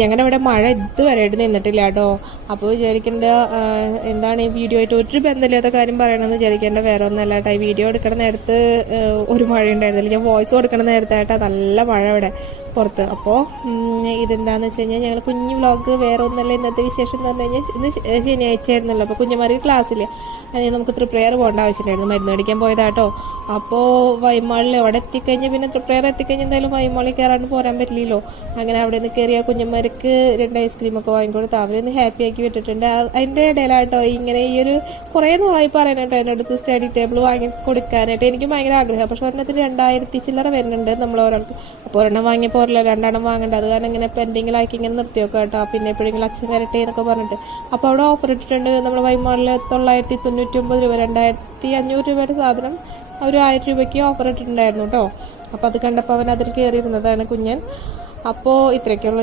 ഞങ്ങളുടെ ഇവിടെ മഴ ഇതുവരെയായിട്ട് നിന്നിട്ടില്ല കേട്ടോ. അപ്പോൾ വിചാരിക്കേണ്ട എന്താണ് ഈ വീഡിയോ ആയിട്ട് ഒരു ബന്ധമില്ലാത്ത കാര്യം പറയണമെന്ന് വിചാരിക്കേണ്ട, വേറെ ഒന്നല്ല കേട്ടോ. ഈ വീഡിയോ എടുക്കണ നേരത്ത് ഒരു മഴ ഉണ്ടായിരുന്നില്ല, ഞാൻ വോയിസ് കൊടുക്കണ നേരത്തായിട്ടാ നല്ല മഴ ഇവിടെ പുറത്ത്. അപ്പോൾ ഇതെന്താണെന്ന് വെച്ച് കഴിഞ്ഞാൽ ഞങ്ങൾ കുഞ്ഞു വ്ളോഗ്, വേറെ ഒന്നല്ല. ഇന്നത്തെ വിശേഷം എന്ന് പറഞ്ഞു കഴിഞ്ഞാൽ ഇന്ന് ശനിയാഴ്ച ആയിരുന്നല്ലോ, അപ്പോൾ കുഞ്ഞുമാർക്ക് ക്ലാസ്സില്ല. നമുക്ക് തൃപ്രയർ പോകേണ്ട ആവശ്യമില്ലായിരുന്നു, മരുന്ന് മേടിക്കാൻ പോയതാട്ടോ. അപ്പോൾ വൈമാളിൽ അവിടെ എത്തിക്കഴിഞ്ഞാൽ പിന്നെ തൃപ്രയർ എത്തിക്കഴിഞ്ഞാൽ എന്തായാലും വൈമാളിൽ കയറാണ്ട് പോരാൻ പറ്റില്ലല്ലോ. അങ്ങനെ അവിടെ നിന്ന് കയറിയ കുഞ്ഞന്മാർക്ക് 2 ഐസ്ക്രീമൊക്കെ വാങ്ങിക്കൊടുത്ത് അവരൊന്ന് ഹാപ്പി ആക്കി വിട്ടിട്ടുണ്ട്. അതിൻ്റെ ഇടയിലാട്ടോ ഇങ്ങനെ ഈ ഒരു കുറേ നാളായി പറയാനായിട്ടോ എൻ്റെ അടുത്ത് സ്റ്റഡി ടേബിൾ വാങ്ങി കൊടുക്കാനായിട്ട് എനിക്ക് ഭയങ്കര ആഗ്രഹം. പക്ഷെ ഒരെണ്ണത്തിന് 2000 ചില്ലറ വരുന്നുണ്ട് നമ്മൾ ഒരാൾക്ക്. അപ്പോൾ ഒരെണ്ണം വാങ്ങിയപ്പോൾ 2 എണ്ണം അത് കാരണം ഇങ്ങനെ പെൻഡിങ്ങിലാക്കി ഇങ്ങനെ നിർത്തിയൊക്കെ കേട്ടോ. പിന്നെ എപ്പോഴെങ്കിലും അച്ഛൻ വരട്ടെ എന്നൊക്കെ പറഞ്ഞിട്ട്. അപ്പോൾ അവിടെ ഓഫർ ഇട്ടിട്ടുണ്ട് നമ്മുടെ വൈമാളിൽ 999 രൂപ, 2500 രൂപയുടെ സാധനം ഒരു 1000 രൂപയ്ക്ക് ഓഫർ ഇട്ടിട്ടുണ്ടായിരുന്നു കേട്ടോ. അപ്പോൾ അത് കണ്ടപ്പോൾ അവൻ അതിൽ കയറിയിരുന്നതാണ് കുഞ്ഞൻ. അപ്പോൾ ഇത്രയൊക്കെയുള്ള